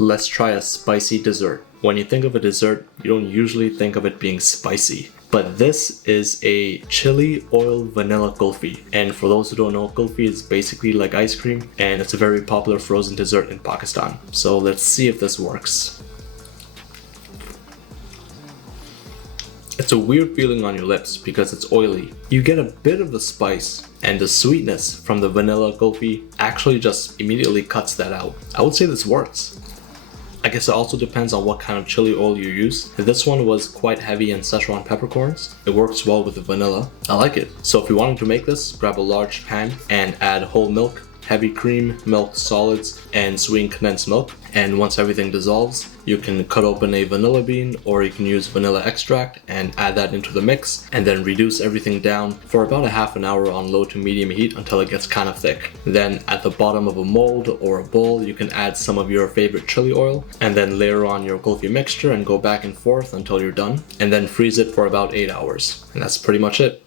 Let's try a spicy dessert. When you think of a dessert, you don't usually think of it being spicy. But this is a chili oil vanilla kulfi. And for those who don't know, kulfi is basically like ice cream, and it's a very popular frozen dessert in Pakistan. So let's see if this works. It's a weird feeling on your lips because it's oily. You get a bit of the spice, and the sweetness from the vanilla kulfi actually just immediately cuts that out. I would say this works. I guess it also depends on what kind of chili oil you use. This one was quite heavy in Szechuan peppercorns. It works well with the vanilla. I like it. So if you wanted to make this, grab a large pan and add whole milk, heavy cream, milk solids, and sweetened condensed milk. And once everything dissolves, you can cut open a vanilla bean, or you can use vanilla extract and add that into the mix, and then reduce everything down for about a half an hour on low to medium heat until it gets kind of thick. Then at the bottom of a mold or a bowl, you can add some of your favorite chili oil, and then layer on your kulfi mixture and go back and forth until you're done, and then freeze it for about 8 hours. And that's pretty much it.